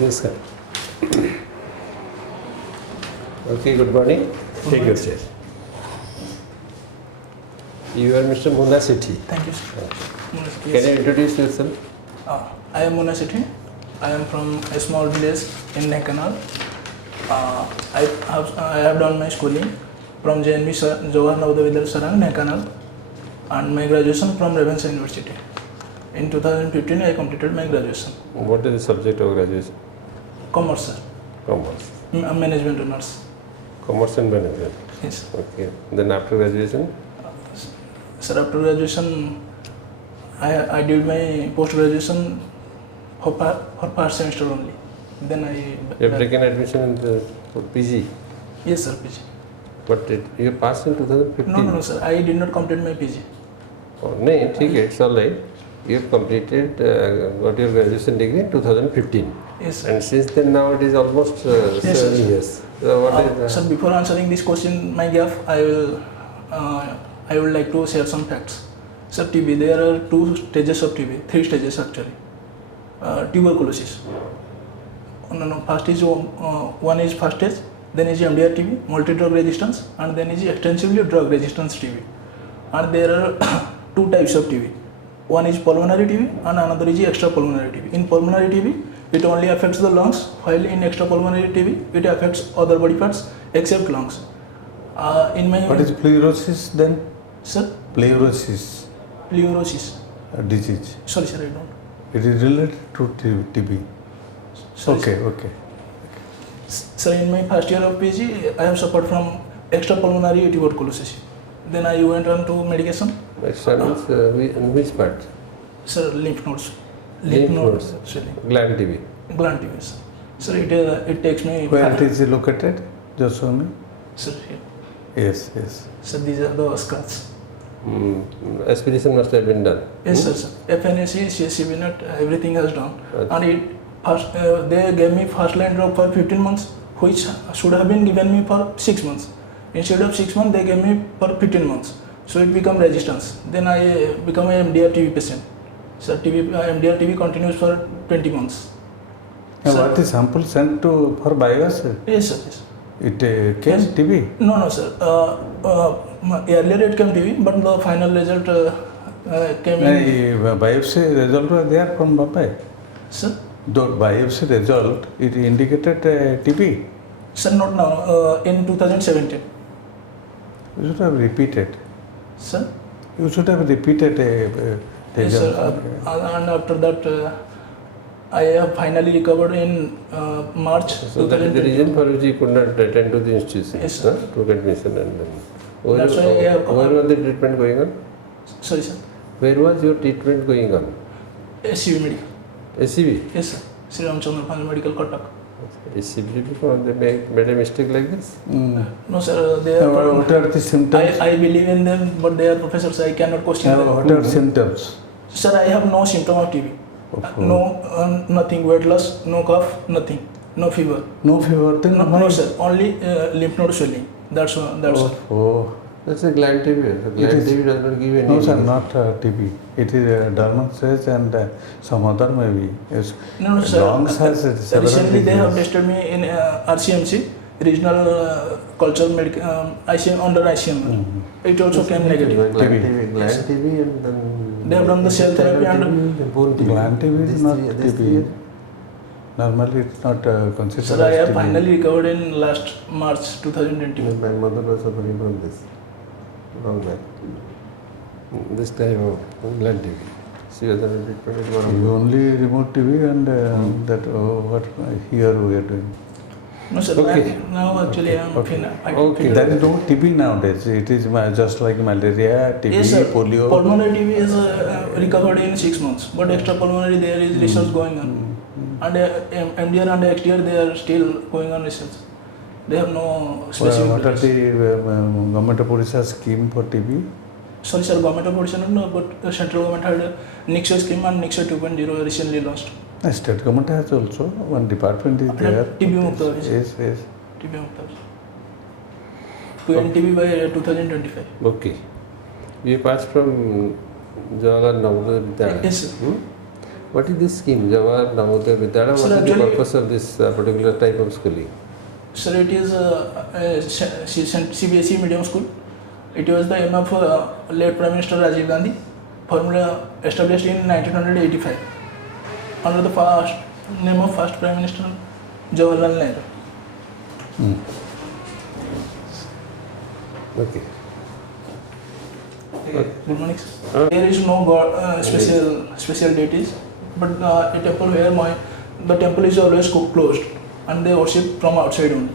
Yes, sir. Okay, good morning. Take your chair. You are Mr. Muna Sethi. Thank you, sir. Can you introduce yourself? I am Muna Sethi. I am from a small village in Nekanal. I have done my schooling from JNV Jawahar Navodaya Vidyalaya Sarang, Nekanal, and my graduation from Ravenshaw University. In 2015, I completed my graduation. What is the subject of graduation? Commerce, sir. Commerce. Management honors. Commerce and management. Yes. Okay. Then after graduation? Sir, after graduation, I did my post-graduation for first semester only. Then You have taken admission in the PG? Yes, sir, PG. But you passed in 2015? No, sir. I did not complete my PG. Oh, no, it's all right. You have completed, got your graduation degree in 2015. Yes, sir. And since then now it is almost 7 years. So what is Sir, before answering this question, my gaffe, I would like to share some facts. Sir, TB, there are 2 stages of TB, 3 stages actually. Tuberculosis. First is one is first stage, then is MDR TB, multi-drug resistance, and then is extensively drug resistance TB. And there are 2 types of TB. One is pulmonary TB and another is extrapulmonary TB. In pulmonary TB, it only affects the lungs, while in extrapulmonary TB, it affects other body parts except lungs. What is pleurosis then? Sir? Pleurosis. Pleurosis. A disease. Sorry, sir, I don't. It is related to TB. Sorry, Okay, sir. okay. Sir, in my first year of PG, I have suffered from extrapulmonary tuberculosis. Then I went on to medication. extra means in which part? Sir, lymph nodes. Lymph nodes. Swelling. Gland TB. Gland TB, sir. Sir, it takes me. Where it is located? Just show me. Sir, here. Yes, yes. Sir, these are the scratches. Aspiration must have been done. Yes, sir. FNAC, CSCB net, everything has done. And they gave me first line drug for 15 months, which should have been given me for 6 months. Instead of 6 months, they gave me for 15 months. So it became resistance. Then I become a MDR TB patient. So MDR TB continues for 20 months. And what is sample sent to for biopsy? Yes, sir. Yes. It came TB? No, sir. Earlier it came TB, but the final result came in. Biopsy result was there from Bombay. Sir? The biopsy result, it indicated TB. Sir, not now. In 2017. You should have repeated. Sir? You should have repeated Yes, sir. And after that, I have finally recovered in March. So that is the reason for which you could not attend to the institution. Yes, sir. To get admission and then. Where was the treatment going on? Sorry, sir. Where was your treatment going on? SCV Medical. SCV? Yes, sir. Sri Ramchandra Family Medical, Cuttack. SCV because they made a mistake like this? No, sir. They are what are the symptoms? I believe in them, but they are professors. I cannot question them. What are symptoms? Sir, I have no symptom of TB. No, nothing. Weight loss, no cough, nothing. No fever. No fever? Then No, sir. Only lymph node swelling. That's all. Oh. That's a gland TB. Gland TB does not give any. No, sir, not TB. It is dermatitis and some other maybe. Yes. No, sir. Lungs has several Recently, they have diseases. tested me in RCMC, Regional Culture Medical ICM under ICM. It also came negative. Gland TB and then. They have done the cell therapy and. Gland TB is not TB. Normally, it's not considered Sir, I as have TB. finally recovered in last March 2021. My mother was suffering from this. Long back. This time of gland TB. She was on treatment in one of You the. only remove TB and that what here we are doing. No, sir. Okay. Now actually I am Okay. There is no TB nowadays. It is just like malaria, TB, Yes, sir. polio. Pulmonary TB is recovered in 6 months, but extrapulmonary there is research going on. And MDR and XDR they are still going on research. They have no specific. What are drugs. the government of Odisha scheme for TB? Sorry, sir. Government of Odisha no, but the central government had Nixo scheme and Nixo 2.0 recently launched. State government has also one department is there. TB Mukta. Yes, yes. TB Mukta. To end TB by 2025. Okay. You passed from Jawaharlal Navodaya Vidyalaya. Yes, sir. What is this scheme, Jawahar Navodaya Vidyalaya? Sir, What is the actually- purpose of this particular type of schooling? Sir, it is a CBSE medium school. It was the aim of late Prime Minister Rajiv Gandhi, formula established in 1985 under the first name of first Prime Minister Jawaharlal Nehru. Okay. Good morning, sir. There is no special deities, but a temple where the temple is always closed and they worship from outside only.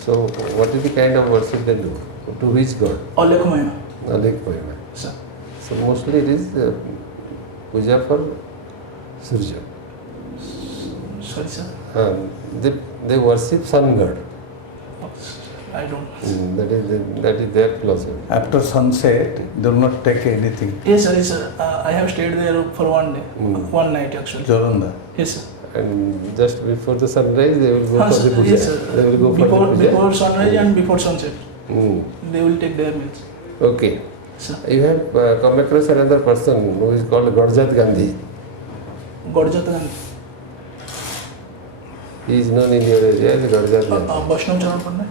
So, what is the kind of worship they do? To which god? Alekmaya, Alek Mahima. sir. So, mostly it is puja for Surya. Sorry, sir. They worship sun god. I don't. That is their philosophy. After sunset, do not take anything. Yes, sir. Yes, sir. I have stayed there for one day, one night actually. Joranda. Yes, sir. And just before the sunrise, they will go for the puja. Yes, sir. They will go for the puja. Before sunrise and before sunset, they will take their meals. Okay. Sir. You have come across another person who is called Garjat Gandhi. Garjat Gandhi. He is known in your area as Garjat Gandhi. Vaishnav Charan Pandey.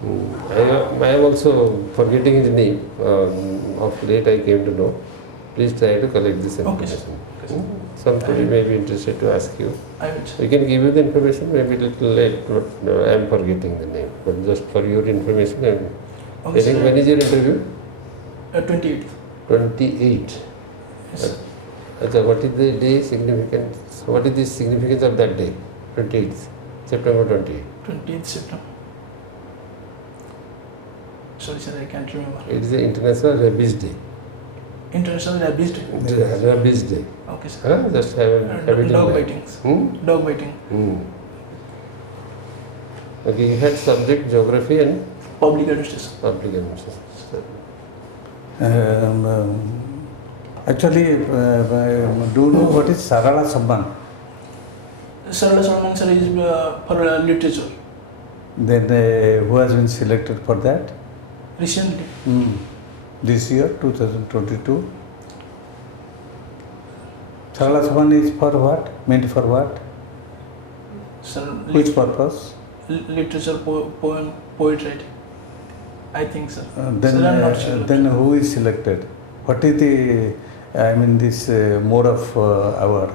I am also forgetting his name. Of late I came to know. Please try to collect this Okay, sir. information. Somebody may be interested to ask you. I will. We can give you the information, maybe a little late, but I am forgetting the name. But just for your information, I am Okay, telling sir. when is your interview? 28th. 28. Yes, sir. Achha, what is the day significance? What is the significance of that day? 28th, September 28th. 20th September. Sorry, sir, I can't remember. It is the International Rabies Day. International Rabies Day. Rabies Day. Okay, sir. Huh? Just have it in Dog mind. biting. Dog biting. Okay, you had subject geography and Public administration. public administration. Actually, do you know what is Sarala Samman? Sarala Salman sir is for literature. Then who has been selected for that? Recently, This year, 2022. Sarala Samman is for what? Meant for what? sir, Which purpose? literature, poem, poetry. I think, sir. Sir, I'm not sure. Then who is selected? What is the, this mode of our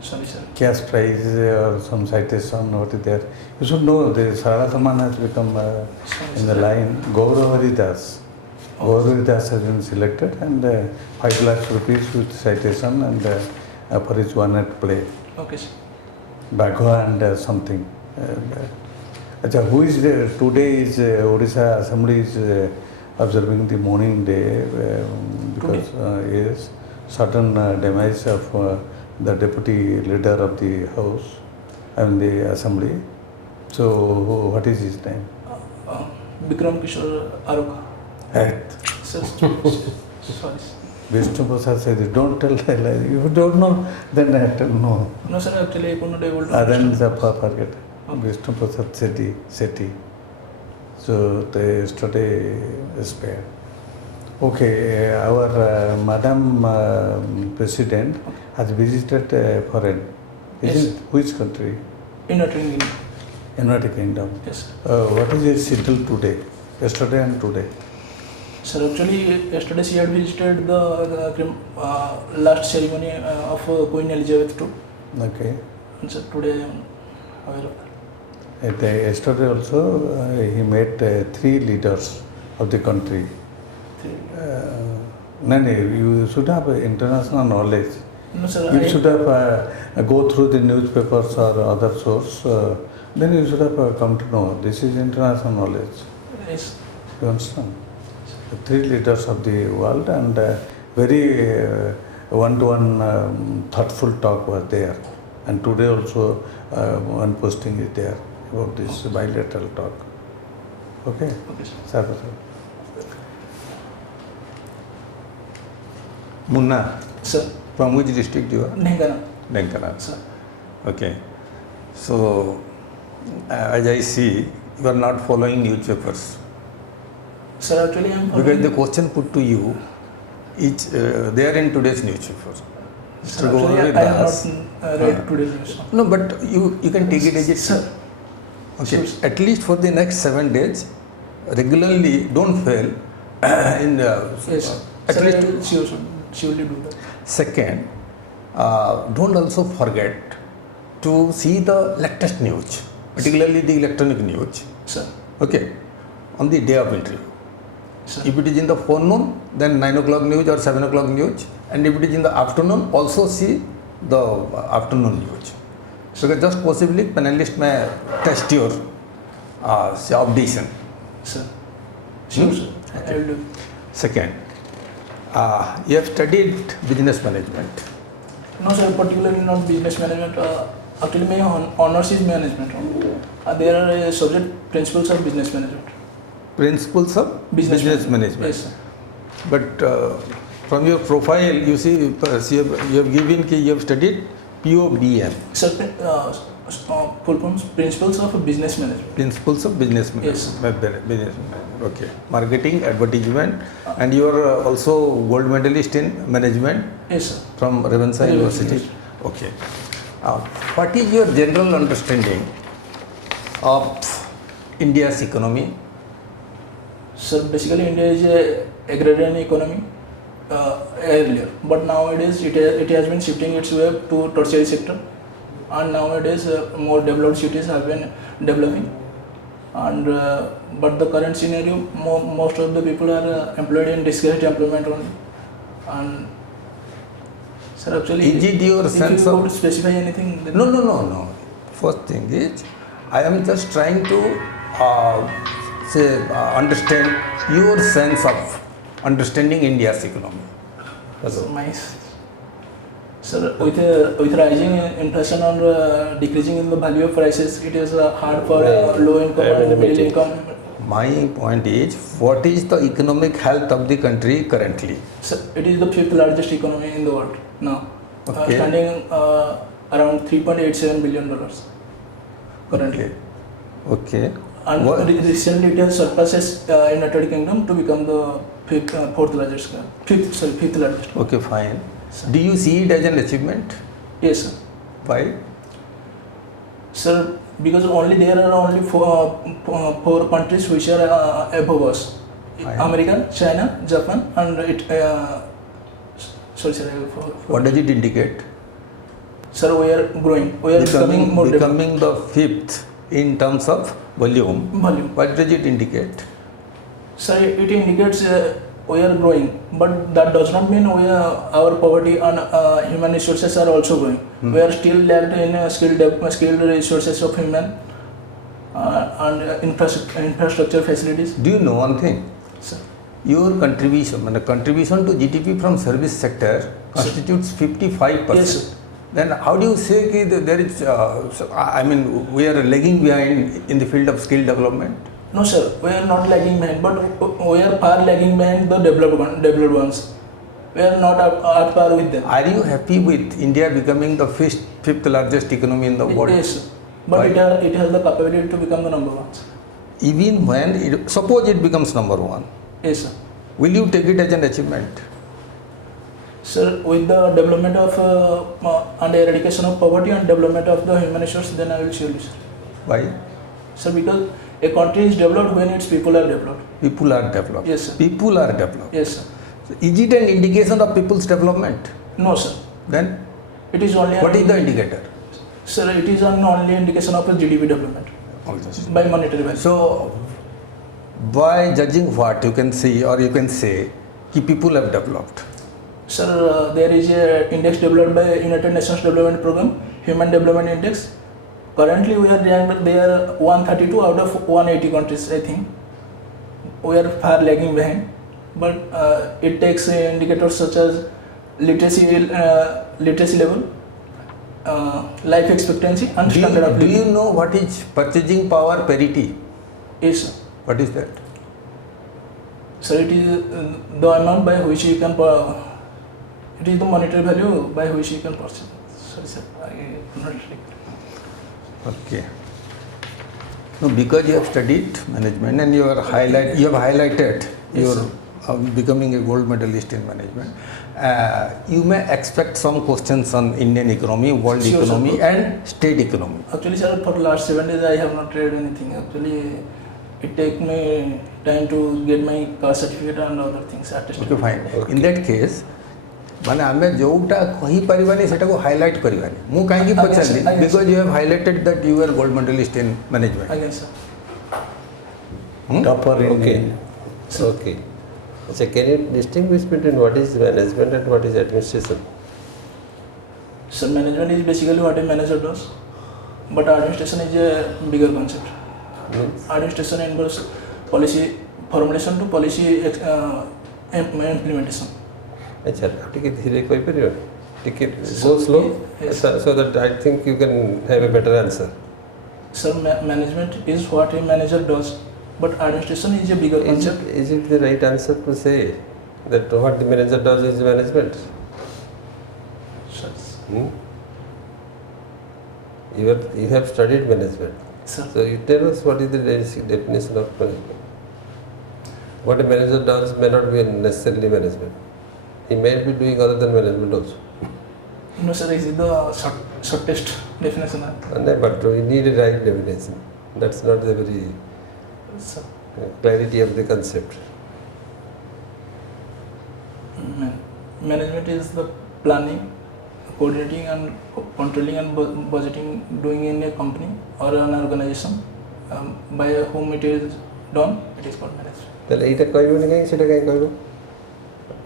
Sorry, sir. cash prize or some citation, what is there? You should know the Sarala Samman has become in the line. Gauravari Das. Gauravari Das has been selected and 5 lakh rupees with citation and for his one-act play. Okay, sir. Bagha and something. Achha, who is there? Today is Odisha Assembly is observing the mourning day because yes, sudden demise of the deputy leader of the house and the assembly. So what is his name? Bikram Kishore Aroka. Sir, sorry, sir. Vishnu Prasad said, don't tell the lie. If you don't know, then I tell no. No, sir, actually, I could not able to Then understand. forget. Vishnu Prasad SETHI. So they yesterday spared. Okay, our Madam President has visited foreign. Yes. Which country? United Kingdom. United Kingdom. Yes, sir. What is his schedule today? Yesterday and today? Sir, actually, yesterday she had visited the last ceremony of Queen Elizabeth II. Okay. And sir, today I am aware of that. Yesterday also he met 3 leaders of the country. No, you should have international knowledge. No, sir, You should have go through the newspapers or other source. Then you should have come to know this is international knowledge. Yes. You understand? The 3 leaders of the world and very one-to-one thoughtful talk was there. And today also one posting is there about this bilateral talk. Okay? Okay, sir. Sir. Munna, Sir, from which district you are? Nengana. Bengal. Sir. Okay. So, as I see, you are not following newspapers. Sir, actually I am Because the question put to you they are in today's newspaper. Sir, To go actually, with I have us. not read today's news. No, but you can take it as it. Sir, Okay. Sure. At least for the next 7 days, regularly don't fail in yes, sir. at Sir, least. I will surely do that. Second, don't also forget to see the latest news, particularly the electronic news. Sir, Okay, on the day of interview. sir. If it is in the forenoon, then 9 o'clock news or 7 o'clock news, and if it is in the afternoon, also see the afternoon news. So that just possibly panelist may test your say audition. Sir. Sure, sir. I will do. Second, you have studied business management. No, sir, particularly not business management. Actually, my honors is management. There are subject principles of business management. Principles of business management. Yes, sir. But from your profile, you see, you have given कि you have studied POBM, Sir, full forms principles of business management. principles of business Yes. management. Okay, marketing, advertisement, and you are also gold medalist in management Yes, sir. from Ravenshaw Yes, University. yes. Okay. What is your general understanding of India's economy? So basically, India is a agrarian economy earlier, but nowadays it has been shifting its way to tertiary sector, and nowadays more developed cities have been developing. And but the current scenario, most of the people are employed in disguised employment only. And sir, actually, Is it your if sense you of- would specify anything, then No. First thing is, I am just trying to understand your sense of understanding India's economy. That's all. my sir, with rising inflation and decreasing in the value of prices, it is hard for low income and middle income. My point is, what is the economic health of the country currently? Sir, it is the fifth largest economy in the world now, Okay. standing around $3.87 billion currently. Okay. And What- recently it has surpasses United Kingdom to become the fifth largest. Okay, fine. Sir. Do you see it as an achievement? Yes, sir. Why? Sir, because there are only four countries which are above us: Fine. America, China, Japan, and What does it indicate? Sir, we are growing. We are becoming more becoming the fifth in terms of volume. volume. What does it indicate? Sir, it indicates we are growing, but that does not mean our poverty and human resources are also growing. We are still lacked in skilled resources of human and infrastructure facilities. Do you know one thing? Sir, Your contribution, to GDP from service sector constitutes 55%. Yes, sir. Then how do you say that there is? We are lagging behind in the field of skill development. No, sir, we are not lagging behind, but we are far lagging behind the developed ones. We are not at par with them. Are you happy with India becoming the fifth largest economy in the world? Yes, sir. But Why? it has the capability to become the number one. Even when suppose it becomes number one, Yes, sir. will you take it as an achievement? Sir, with the development of and eradication of poverty and development of the human resource, then I will surely, sir. Why? Sir, because a country is developed when its people are developed. People are developed. Yes, sir. People are developed. Yes, sir. So is it an indication of people's development? No, sir. Then It is only what is the indicator? Sir, it is an only indication of a GDP development by monetary value. So by judging what you can see or you can say कि people have developed. Sir, there is a index developed by United Nations Development Program, Human Development Index. Currently, we are ranked there 132 out of 180 countries, I think. We are far lagging behind, but it takes indicators such as literacy level, life expectancy, and standard of Do living. you know what is purchasing power parity? Yes, sir. What is that? Sir, it is the amount by which you can. It is the monetary value by which you can purchase. Sorry, sir. I am not sure. Okay. No, because you have studied management and you have highlighted Yes, your sir. becoming a gold medalist in management, you may expect some questions on Indian economy, world Sure, economy, sir. and state economy. Actually, sir, for last 7 days I have not read anything. Actually, it take me time to get my caste certificate and other things attested. Okay, fine. In that case, माने आमे जोटा कही परिबानी सेटा को highlight करिबानी मु काहे की पचाली because you have highlighted that you are gold medalist in management Again, sir. Topper in Okay. Okay. So can you distinguish between what is management and what is administration? So management is basically what a manager does, but administration is a bigger concept. Means? Administration involves policy formulation to policy implementation. अच्छा आप टिके धीरे कोई period. Take it go slow Yes. so that I think you can have a better answer. So management is what a manager does, but administration is a bigger concept. Is it the right answer to say that what the manager does is management? Sir. Hmm? You have studied management. Sir. So you tell us what is the definition of management. What a manager does may not be necessarily management. He may be doing other than management also. No, sir, this is the shortest definition. But we need a right definition. That's not the very Sir. clarity of the concept. Management is the planning, coordinating and controlling and budgeting doing in a company or an organization by whom it is done, it is called management. Then eita kahiboni kahi seta kahi kahibo?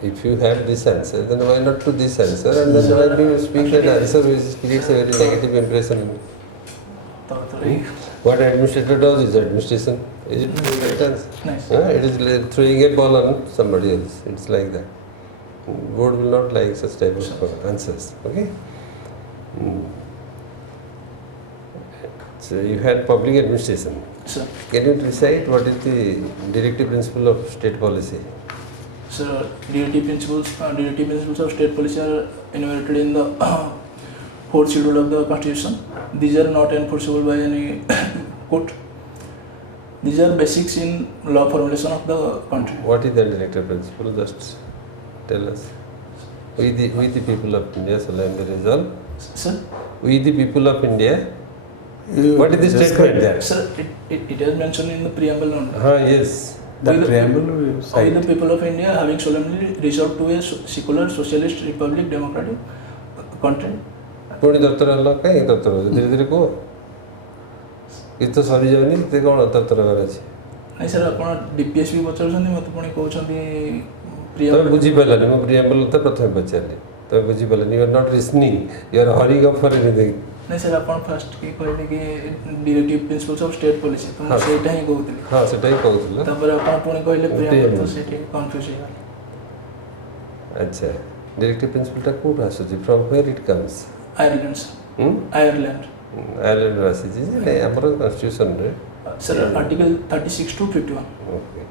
If you have this answer, then why not to this answer? And then why do you speak that answer which creates a very negative impression? What administrator does is administration. Is it the right answer? Nice. It is like throwing a ball on somebody else. It's like that. Board will not like such type of answers. Okay? So you had public administration. Sir. Can you recite what is the directive principle of state policy? So directive principles of state policy are enumerated in the fourth schedule of the Constitution. These are not enforceable by any court. These are basics in law formulation of the country. What is the directive principle? Just tell us. We the people of India shall have the resolve. Sir? We the people of India. You What is the describe statement? that? Sir, it is mentioned in the preamble only. Yes. The We the- preamble you We cite. the people of India having solemnly resolved to a secular, socialist, republic, democratic country. पुणी दत्तर अलग कहीं दत्तर धीरे धीरे कह कि तो सरी जाऊनी ते कौन दत्तर कराची नहीं सर आप डीपीएस भी पचारुଛନ୍ତି मत पुणी कहउଛନ୍ତି तमे प्रियम बुझी पालानी मो प्रियम्बल तो प्रथम पचारली तमे बुझी पालानी you are not listening you are hurrying up for anything नहीं सर आप फर्स्ट की कहले कि directive principles of state policy तो हाँ। सेटा ही कहउतली हां सेटा ही कहउतला तापर आपण पुणी कहले प्रियम प्रियम्बल। तो सेठी कंफ्यूज हे अच्छा डायरेक्टिव प्रिंसिपल टा कोड आसुची from where it comes Ireland Ireland Ireland आसीची नै हमर कॉन्स्टिट्यूशन रे सर आर्टिकल 36 to 51 ओके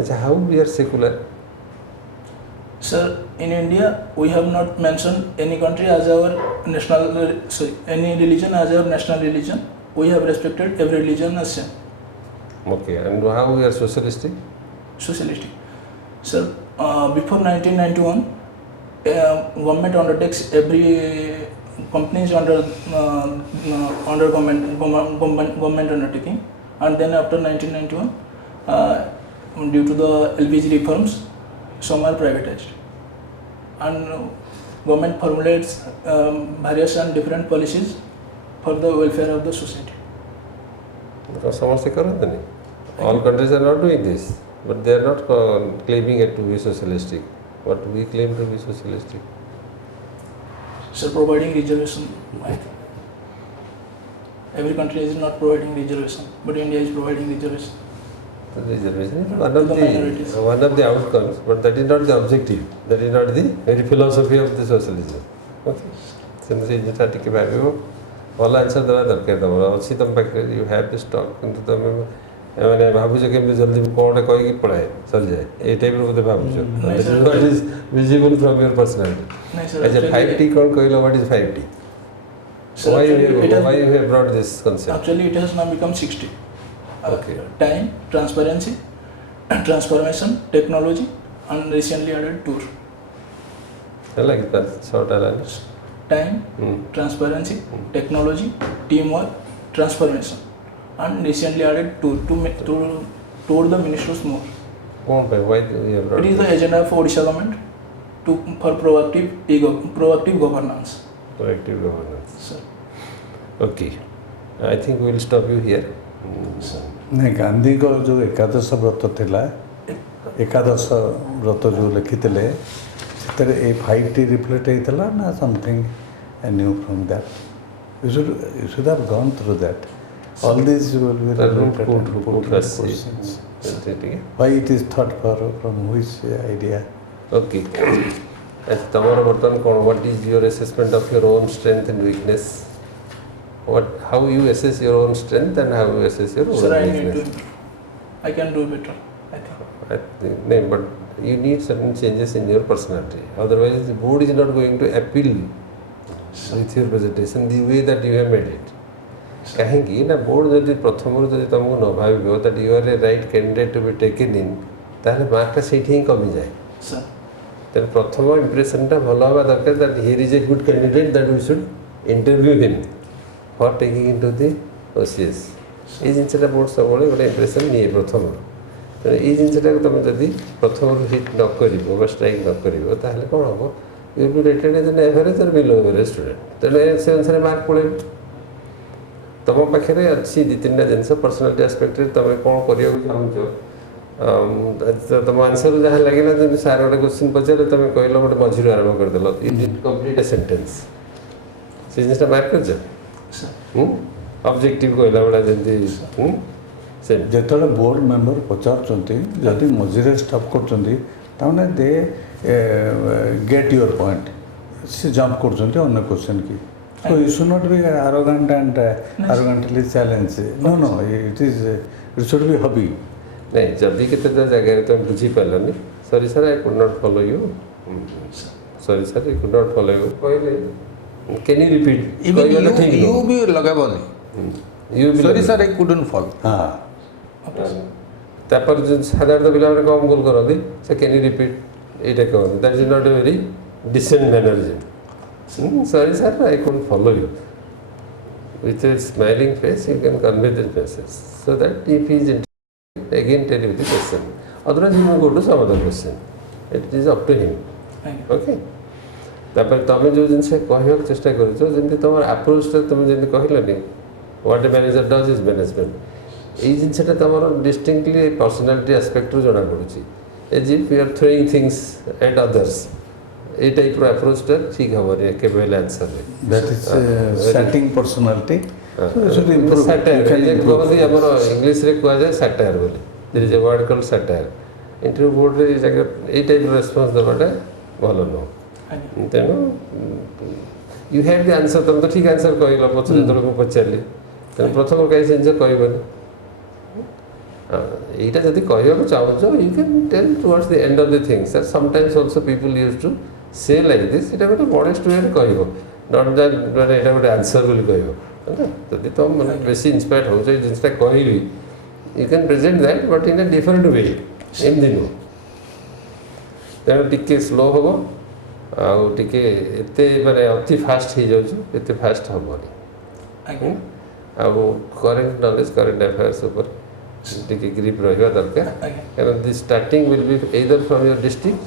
अच्छा how we are secular Sir, in India, we have not mentioned any country as our national, any religion as our national religion. We have respected every religion as same. Okay, and how we are socialistic? Socialistic. Sir, before 1991, government undertakes every companies under government undertaking, and then after 1991, due to the LPG reforms, some are privatized, and government formulates various and different policies for the welfare of the society. All countries are not doing this, but they are not claiming it to be socialistic. But we claim to be socialistic. So providing reservation, I think. Every country is not providing reservation, but India is providing reservation. The reservation is minorities. one of the outcomes, but that is not the objective. That is not the very philosophy of the socialism. Okay. Since you start to all answer the other अच्छी तुम पाखे you have this talk किंतु तुम मैंने भावुच कि मैं जल्दी कौन है कोई की पढ़ाए चल जाए ये टाइप रो बोलते भावुच this is what is visible from your personality. नहीं सर, अच्छा 5T कौन कोई लो what is 5T? Sir, Why actually, you have brought this concept? Actually, it has now become 60. Okay. Time, transparency, transformation, technology, and recently added tour. I like that short alliance. Time, transparency, technology, teamwork, transformation, and recently added tour to tour the ministers more. Why you have It is the agenda of Odisha government for proactive governance. proactive governance? Sir. Okay, I think we will stop you here. नहीं गांधी को जो एकादश व्रत थिला एकादश व्रत जो लिखिते से ए 5टी रिफ्लेक्ट होता ना something new from that you should have gone through that all this will be related why it is thought for from which idea Okay. तमरो बर्तन कौन? What is your assessment of your own strength and weakness? How you assess your own strength and how you assess your own Sir, I weakness? need to. I can do better. I think. No, but you need certain changes in your personality. Otherwise, the board is not going to appeal with your presentation the way that you have made it. कहेंगे ना board जब प्रथम जब तुमको न भाव that you are a right candidate to be taken in ताहले मार्कटा सेठी ही कमी जाए. Sir. तेल प्रथम इंप्रेशनटा भल हवा दरकार that here is a good candidate that we should interview him for taking into the OCS. ये जिनसा बोर्ड सब गोटे इंप्रेशन नहीं प्रथम तेणु ये जिनसा तुम जब प्रथम हिट न कर स्ट्राइक न कर कौन हम you will be rated as an average और बिलो एवरेज स्टूडेंट तेणु से अनुसार मार्क पड़े तुम पाखे अच्छी दी तीन जिन पर्सनालीटी आस्पेक्ट तुम कौन करने चाहूँ तुम आंसर जहाँ लगे सार गोटे क्वेश्चन पचारे तुम कहल गोटे मझी आरम्भ करदेल you did complete a sentence से जिनसा मार्क कर ऑब्जेक्टिव कहला बड़ा जमी जो बोर्ड मेंबर पचार मझे स्टॉप कर दे गेट योर पॉइंट से जंप कर क्वेश्चन की so you should not be arrogant and arrogantly challenge. No, it should be hobby. नहीं जब केते जगह तुम बुझी पारलनी sorry sir I could not follow you sorry sir I could not follow you कहले can you repeat even you भी लगाबनी you sorry sir I couldn't follow. हाँ तापर जो साधारण पिला माने कम गोल करदी से कैन यू रिपीट एटा कहन that is not a very decent mannerism. Sorry sir, I couldn't follow you. With a smiling face, you can convey this message. So that if he is interested, again tell you the question. Otherwise, he will go to some other question. It is up to him. Okay? तापर तुम जो जिनसे कहवाक चेष्टा कर जमी तुम आप्रोचटा तुम जमी कहलनि what a manager does is management ये जिनसा तुम डिस्टिंक्टली पर्सनालीटी आस्पेक्ट जना पड़ी as if you are throwing things at others ये टाइप अप्रोचटा ठीक हेनी केवल answer that is setting personality so you should improve. कहते आम इंग्लीश रे कह जाए सैटायर बोली there is a word called satire interview board रे ये टाइप रेस्पॉन्स देवाटा भल नुह तेणु यू हैव द आंसर तुम तो ठीक आंसर कहल पचर जो मुझे पचारि तेणु प्रथम कहीं जिन कहबनी यहाँ जब कहवाक चाहूँ you can tell towards the end of the things that sometimes also people use to say like this ये गोटे बड़े स्टूडेंट कह नट दैट मैंने यहाँ गोटे आंसर बोली कह जब तुम मैंने बेस इन्स्पायर हो जिनसा कहली you can present that but in a different way एमती नुह तेणु टिके स्लो हम आते माने अति फास्ट हो जाते फास्ट हेनी करेन्ट नॉलेज करेन्ट अफेयर्स ऊपर टिके ग्रिप रहा दरकार कारण the starting will be either from your district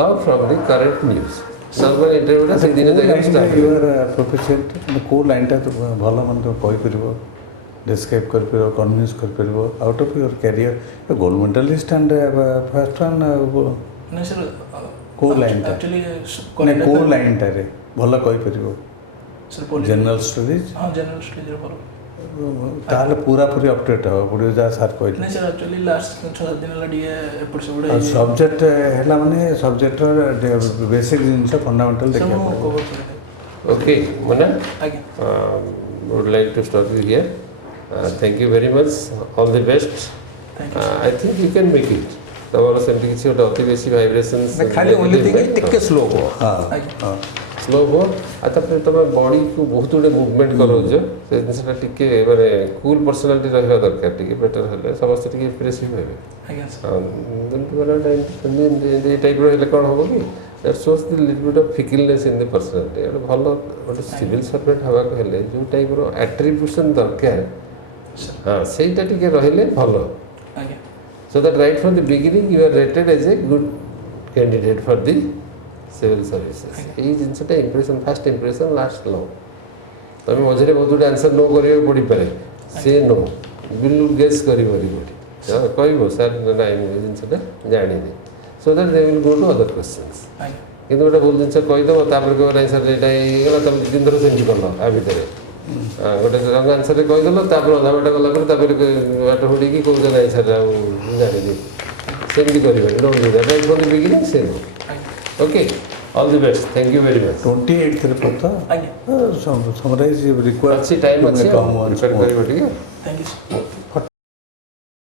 or from the current news. Normal interview से दिन जगह start. You are proficient. को लाइन टा तो भला मन तो कही परिबो describe कर परिबो convince कर परिबो out of your career a gold medalist and first one नहीं सर को लाइन टा एक्चुअली नहीं को लाइन टा रे भला कही परिबो सर जनरल स्टडीज हां जनरल स्टडीज रे भलो ताले पूरा पूरी अपडेट हो पड़ियो जा सर कहले नहीं सर एक्चुअली लास्ट 6 दिन ला डिए एपट से बडे सब्जेक्ट हैला माने सब्जेक्ट बेसिक जिंस फंडामेंटल देखियो ओके मना आगे would like to stop you here thank you very much all the best I think you can make it तमरो सेमति किछि ओटा अति बेसी वाइब्रेशंस खाली ओनली थिंग टिके स्लो हो हां ସ୍ଲୋ ହୁଅ ଆଉ ତାପରେ ତୁମେ ବଡ଼ିକୁ ବହୁତ ଗୁଡ଼ିଏ ମୁଭମେଣ୍ଟ କରାଉଛ ସେ ଜିନିଷଟା ଟିକେ ମାନେ କୁଲ୍ ପର୍ସନାଲିଟି ରହିବା ଦରକାର ଟିକେ ବେଟର୍ ହେଲେ ସମସ୍ତେ ଟିକେ ଇମ୍ପ୍ରେସିଭ୍ ହେବେ ଆଜ୍ଞା ସାର୍ ଏଇ ଟାଇପ୍ର ହେଲେ କ'ଣ ହେବ କି that shows the little bit of fickleness in the personality ଗୋଟେ ଭଲ ଗୋଟେ ସିଭିଲ୍ ସର୍ଭେଣ୍ଟ ହେବାକୁ ହେଲେ ଯେଉଁ ଟାଇପ୍ର ଆଟ୍ରିବ୍ୟୁସନ୍ ଦରକାର ହଁ ସେଇଟା ଟିକେ ରହିଲେ ଭଲ ଆଜ୍ଞା so that right from the beginning you are rated as a good candidate for the civil services ଏଇ ଜିନିଷଟା impression first impression last long ତୁମେ ମଝିରେ ବହୁତ ଗୁଡ଼ିଏ ଆନ୍ସର୍ ନୋ କରିବାକୁ ପଡ଼ିପାରେ ସେ ନୋ ବିଲ୍ ଗେସ୍ କରିପାରିବନି କହିବ ସାର୍ ନାଇଁ ମୁଁ ଏଇ ଜିନିଷଟା ଜାଣିନି so that De will go to other questions କିନ୍ତୁ ଗୋଟେ ଭୁଲ ଜିନିଷ କହିଦେବ ତାପରେ କହିବ ନାଇଁ ସାର୍ ଏଇଟା ହେଇଗଲା ତମେ ଦୁଇ ତିନି ଥର ସେମିତି କଲ ଆ ଭିତରେ ଗୋଟେ ରଙ୍ଗ ଆନ୍ସର୍ରେ କହିଦେଲ ତାପରେ ଅଧା ବାଟ ଗଲା ପରେ ତାପରେ ବାଟ ହୁଡ଼ିକି କହୁଛ ନାଇଁ ସାର୍ ଆଉ ମୁଁ ଜାଣିନି ସେମିତି କରିବେନି don't do that right from the beginning ସେ ନୋ okay all the best thank you very much 28th ରେ ପତା ଆଜ୍ଞା ସମରାଇଜ ରିକ୍ୱାର୍ଡ ଅଛି ଟାଇମ୍ ଅଛି ପ୍ରିପେୟାର କରିବ ଟିକେ ଥ୍ୟାଙ୍କ ୟୁ